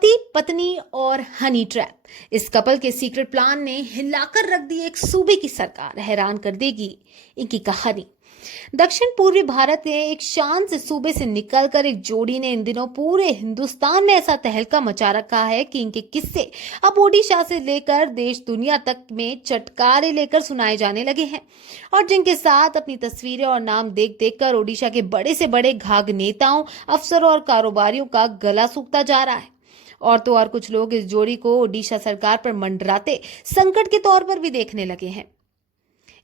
पति पत्नी और हनी ट्रैप। इस कपल के सीक्रेट प्लान ने हिलाकर रख दी एक सूबे की सरकार। हैरान कर देगी इनकी कहानी। दक्षिण पूर्वी भारत के एक शांत सूबे से निकलकर एक जोड़ी ने इन दिनों पूरे हिंदुस्तान में ऐसा तहलका मचा रखा है कि इनके किस्से अब ओडिशा से लेकर देश दुनिया तक में चटकारे लेकर सुनाए जाने लगे हैं, और जिनके साथ अपनी तस्वीरें और नाम देख देख कर ओडिशा के बड़े से बड़े घाघ नेताओं, अफसरों और कारोबारियों का गला सूखता जा रहा है। और तो और कुछ लोग इस जोड़ी को ओडिशा सरकार पर मंडराते संकट के तौर पर भी देखने लगे हैं।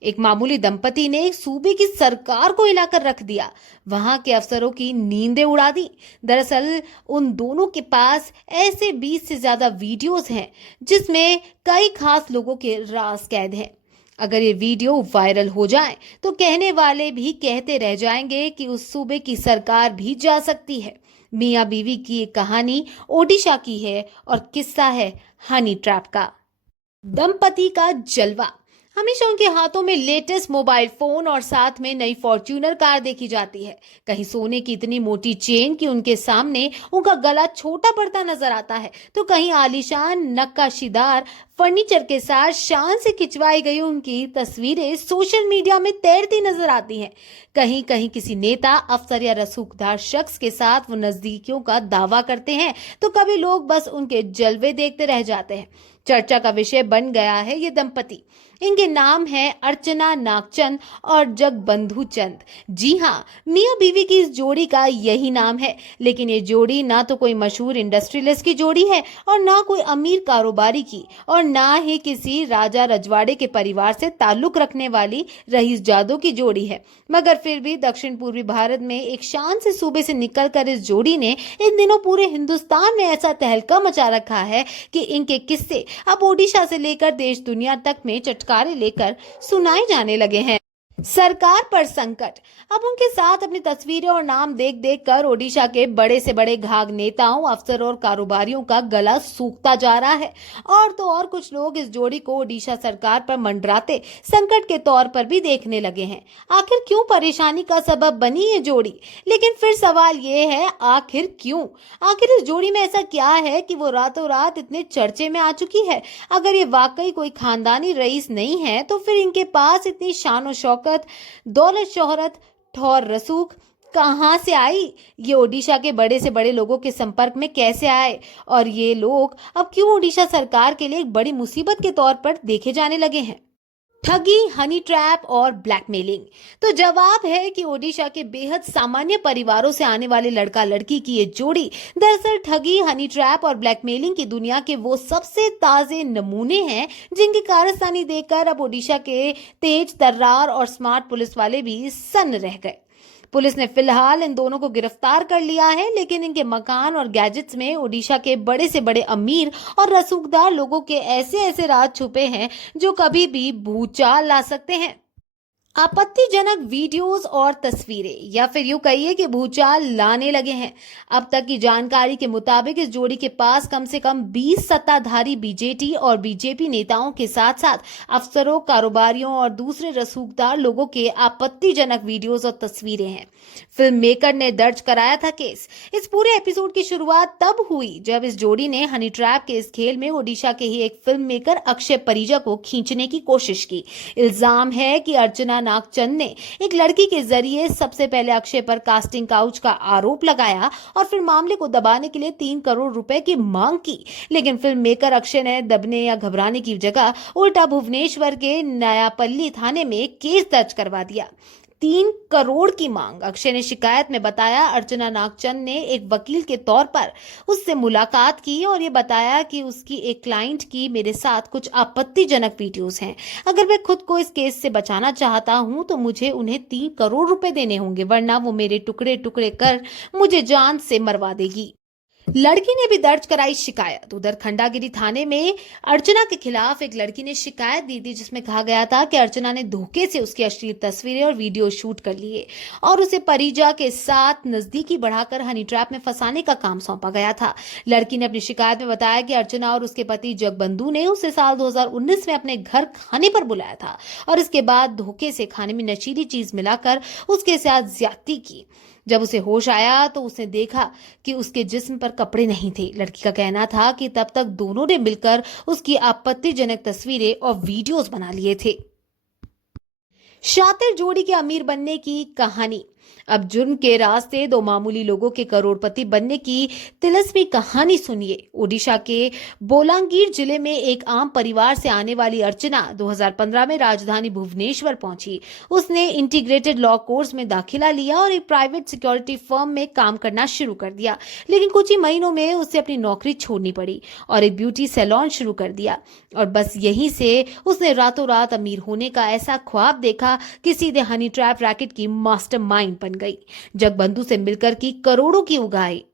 एक मामूली दंपति ने एक सूबे की सरकार को हिलाकर रख दिया, वहां के अफसरों की नींदें उड़ा दी। दरअसल उन दोनों के पास ऐसे 20 से ज्यादा वीडियोस हैं जिसमें कई खास लोगों के राज कैद हैं। अगर ये वीडियो वायरल हो जाए तो कहने वाले भी कहते रह जाएंगे कि उस सूबे की सरकार भी जा सकती है। मियां बीवी की एक कहानी ओडिशा की है और किस्सा है हनी ट्रैप का। दंपति का जलवा। हमेशा उनके हाथों में लेटेस्ट मोबाइल फोन और साथ में नई फॉर्च्यूनर कार देखी जाती है। कहीं सोने की इतनी मोटी चेन कि उनके सामने उनका गला छोटा पड़ता नजर आता है, तो कहीं आलीशान नक्काशीदार फर्नीचर के साथ शान से खिंचवाई गई उनकी तस्वीरें सोशल मीडिया में तैरती नजर आती हैं। कहीं कहीं किसी नेता, अफसर या रसूखदार शख्स के साथ वो नजदीकियों का दावा करते हैं, तो कभी लोग बस उनके जलवे देखते रह जाते हैं। चर्चा का विषय बन गया है ये दंपति। इनके नाम है अर्चना नागचंद और जगबंधु चंद। जी हाँ, मियां बीवी की इस जोड़ी का यही नाम है। लेकिन ये जोड़ी ना तो कोई मशहूर इंडस्ट्रियलिस्ट की जोड़ी है और ना कोई अमीर कारोबारी की, और ना ही किसी राजा रजवाड़े के परिवार से ताल्लुक रखने वाली रईस जादव की जोड़ी है। मगर फिर भी दक्षिण पूर्वी भारत में एक शान से सूबे से निकलकर इस जोड़ी ने इन दिनों पूरे हिंदुस्तान में ऐसा तहलका मचा रखा है कि इनके किस्से अब ओडिशा से लेकर देश दुनिया तक में चटकारे लेकर सुनाए जाने लगे हैं। सरकार पर संकट। अब उनके साथ अपनी तस्वीरें और नाम देख देख कर ओडिशा के बड़े से बड़े घाघ नेताओं, अफसरों और कारोबारियों का गला सूखता जा रहा है। और तो और कुछ लोग इस जोड़ी को ओडिशा सरकार पर मंडराते संकट के तौर पर भी देखने लगे हैं। आखिर क्यों परेशानी का सबब बनी ये जोड़ी? लेकिन फिर सवाल ये है, आखिर क्यों? आखिर इस जोड़ी में ऐसा क्या है कि वो रातों रात इतने चर्चे में आ चुकी है? अगर ये वाकई कोई खानदानी रईस नहीं है तो फिर इनके पास इतनी शान और शौकत, दौलत, शोहरत, ठौर, रसूख कहां से आई? ये ओडिशा के बड़े से बड़े लोगों के संपर्क में कैसे आए? और ये लोग अब क्यों ओडिशा सरकार के लिए एक बड़ी मुसीबत के तौर पर देखे जाने लगे हैं? ठगी, हनी ट्रैप और ब्लैकमेलिंग। तो जवाब है कि ओडिशा के बेहद सामान्य परिवारों से आने वाले लड़का लड़की की ये जोड़ी दरअसल ठगी, हनी ट्रैप और ब्लैकमेलिंग की दुनिया के वो सबसे ताजे नमूने हैं जिनकी कारस्तानी देखकर अब ओडिशा के तेज तर्रार और स्मार्ट पुलिस वाले भी सन्न रह गए। पुलिस ने फिलहाल इन दोनों को गिरफ्तार कर लिया है, लेकिन इनके मकान और गैजेट्स में ओडिशा के बड़े से बड़े अमीर और रसूखदार लोगों के ऐसे ऐसे राज छुपे हैं जो कभी भी भूचाल ला सकते हैं। आपत्तिजनक वीडियोस और तस्वीरें, या फिर यूं कहिए कि भूचाल लाने लगे हैं। अब तक की जानकारी के मुताबिक इस जोड़ी के पास कम से कम 20 सत्ताधारी बीजेटी और बीजेपी नेताओं के साथ साथ अफसरों, कारोबारियों और दूसरे रसूखदार लोगों के आपत्तिजनक वीडियोस और तस्वीरें हैं। फिल्म मेकर ने दर्ज कराया था केस। इस पूरे एपिसोड की शुरुआत तब हुई जब इस जोड़ी ने हनी ट्रैप के इस खेल में ओडिशा के ही एक फिल्म मेकर अक्षय परिजा को खींचने की कोशिश की। इल्जाम है कि अर्चना नागचंद ने एक लड़की के जरिए सबसे पहले अक्षय पर कास्टिंग काउच का आरोप लगाया और फिर मामले को दबाने के लिए 3 करोड़ रुपए की मांग की। लेकिन फिल्म मेकर अक्षय ने दबने या घबराने की जगह उल्टा भुवनेश्वर के नयापल्ली थाने में केस दर्ज करवा दिया। 3 करोड़ की मांग। अक्षय ने शिकायत में बताया अर्चना नागचंद ने एक वकील के तौर पर उससे मुलाकात की और ये बताया कि उसकी एक क्लाइंट की मेरे साथ कुछ आपत्तिजनक वीडियोस हैं। अगर मैं खुद को इस केस से बचाना चाहता हूं तो मुझे उन्हें 3 करोड़ रुपए देने होंगे, वरना वो मेरे टुकड़े टुकड़े कर मुझे जान से मरवा देगी। लड़की ने भी दर्ज कराई शिकायत। उधर खंडागिरी थाने में अर्चना के खिलाफ एक लड़की ने शिकायत दी थी जिसमें कहा गया था कि अर्चना ने धोखे से उसकी अश्लील तस्वीरें और वीडियो शूट कर लिए और उसे परिजा के साथ नजदीकी बढ़ाकर हनी ट्रैप में फंसाने का काम सौंपा गया था। लड़की ने अपनी शिकायत में बताया कि अर्चना और उसके पति जगबंधु ने उसे साल 2019 में अपने घर खाने पर बुलाया था और इसके बाद धोखे से खाने में नशीली चीज मिलाकर उसके साथ ज्यादती की। जब उसे होश आया तो उसने देखा कि उसके जिस्म पर कपड़े नहीं थे। लड़की का कहना था कि तब तक दोनों ने मिलकर उसकी आपत्तिजनक तस्वीरें और वीडियोस बना लिए थे। शातिर जोड़ी के अमीर बनने की कहानी। अब जुर्म के रास्ते दो मामूली लोगों के करोड़पति बनने की तिलस्मी कहानी सुनिए। ओडिशा के बोलांगीर जिले में एक आम परिवार से आने वाली अर्चना 2015 में राजधानी भुवनेश्वर पहुंची। उसने इंटीग्रेटेड लॉ कोर्स में दाखिला लिया और एक प्राइवेट सिक्योरिटी फर्म में काम करना शुरू कर दिया। लेकिन कुछ ही महीनों में उसे अपनी नौकरी छोड़नी पड़ी और एक ब्यूटी सैलून शुरू कर दिया। और बस यहीं से उसने रातों रात अमीर होने का ऐसा ख्वाब देखा कि सीधे हनी ट्रैप रैकेट की मास्टरमाइंड बन गई। जगबंधु से मिलकर की करोड़ों की उगाही।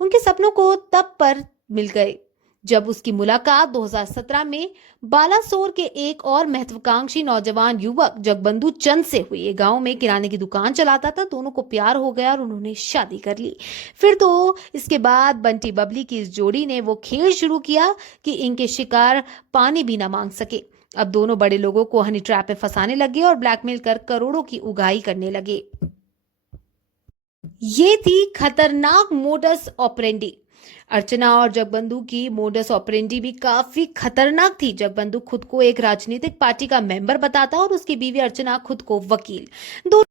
उनके सपनों को तब पर मिल गए जब उसकी मुलाकात 2017 में बालासोर के एक और महत्वाकांक्षी नौजवान युवक जगबंधु चंद से हुई। एक गांव में किराने की दुकान चलाता था। दोनों को प्यार हो गया और उन्होंने शादी कर ली। फिर तो इसके बाद बंटी बबली की इस जोड़ी ने वो खेल शुरू किया कि इनके शिकार पानी भी ना मांग सके। अब दोनों बड़े लोगों को हनी ट्रैप में फंसाने लगे और ब्लैकमेल कर करोड़ों की उगाही करने लगे। ये थी खतरनाक मोडस ऑपरेंडी। अर्चना और जगबंधु की मोडस ऑपरेंडी भी काफी खतरनाक थी। जगबंधु खुद को एक राजनीतिक पार्टी का मेंबर बताता और उसकी बीवी अर्चना खुद को वकील। दोनों